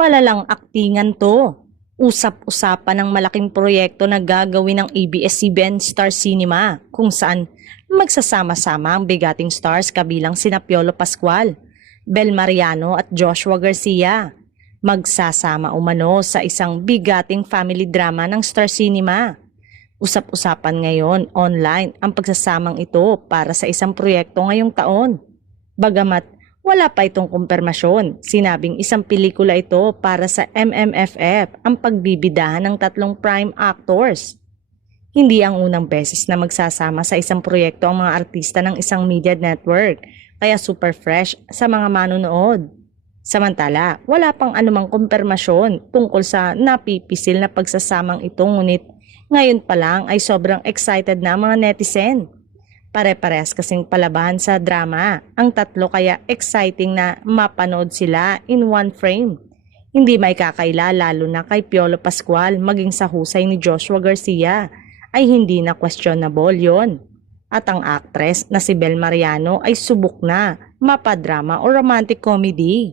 Malalang aktingan to. Usap-usapan ng malaking proyekto na gagawin ng ABS-CBN Star Cinema kung saan magsasama-sama ang bigating stars kabilang sina Piolo Pascual, Bel Mariano at Joshua Garcia. Magsasama umano sa isang bigating family drama ng Star Cinema. Usap-usapan ngayon online ang pagsasamang ito para sa isang proyekto ngayong taon. Bagamat wala pa itong kumpirmasyon, sinabing isang pelikula ito para sa MMFF ang pagbibidahan ng tatlong prime actors. Hindi ang unang beses na magsasama sa isang proyekto ang mga artista ng isang media network, kaya super fresh sa mga manonood. Samantala, wala pang anumang kumpirmasyon tungkol sa napipisil na pagsasamang ito, ngunit ngayon pa lang ay sobrang excited na ang mga netizen. Pare-parehas kasing palabahan sa drama ang tatlo, kaya exciting na mapanood sila in one frame. Hindi may kakaila lalo na kay Piolo Pascual, maging sa husay ni Joshua Garcia ay hindi na questionable yon. At ang actress na si Bel Mariano ay subok na mapadrama o romantic comedy.